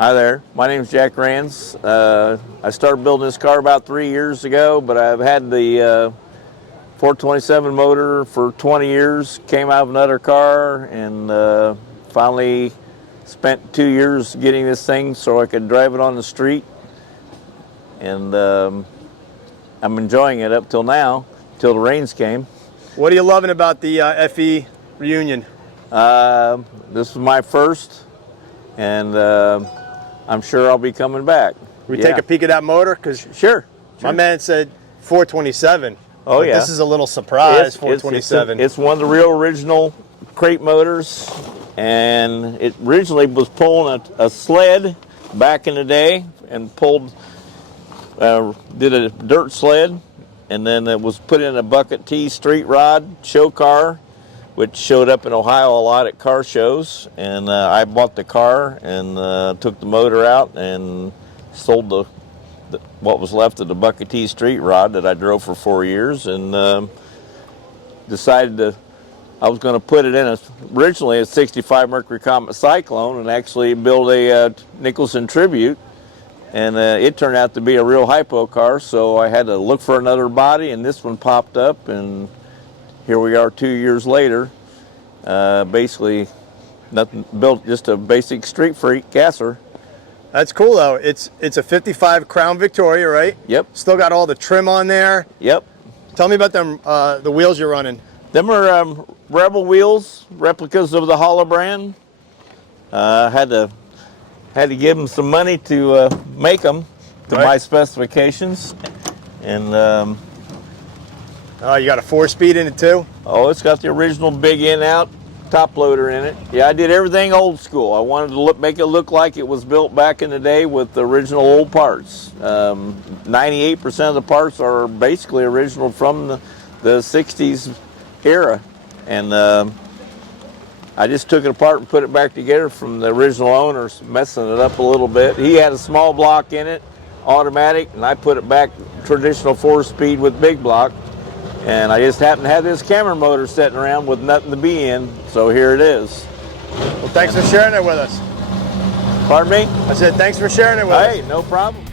Hi there, my name is Jack Rans. I started building this car about 3 years ago, but I've had the 427 motor for 20 years, came out of another car, and finally spent 2 years getting this thing so I could drive it on the street. And I'm enjoying it up till now, till the rains came. What are you loving about the FE reunion? This is my first, and I'm sure I'll be coming back. We take a peek at that motor? Because Sure. my man said 427. Oh, yeah. This is a little surprise, 427. It's one of the real original crate motors, and it originally was pulling a sled back in the day, and did a dirt sled, and then it was put in a bucket T street rod show car, which showed up in Ohio a lot at car shows. And I bought the car and took the motor out and sold what was left of the bucket T street rod that I drove for 4 years, and decided I was going to put it in originally a 65 Mercury Comet Cyclone and actually build a Nicholson Tribute. And it turned out to be a real hypo car, so I had to look for another body, and this one popped up, and here we are 2 years later. Basically, nothing built, just a basic street freak gasser. That's cool though. It's a 55 Crown Victoria, right? Yep. Still got all the trim on there. Yep. Tell me about them, the wheels you're running. Them are Rebel wheels, replicas of the Hollow brand. Had to give them some money to make them to my specifications, and you got a 4-speed in it too? oh, it's got the original big in-out top loader in it. Yeah, I did everything old school. I wanted to make it look like it was built back in the day with the original old parts. 98% of the parts are basically original from the 60s era, and I just took it apart and put it back together from the original owners, messing it up a little bit. He had a small block in it, automatic, and I put it back traditional 4-speed with big block. And I just happened to have this camera motor sitting around with nothing to be in, so here it is. Well, thanks for sharing it with us. Pardon me? I said thanks for sharing it with us. Hey, no problem.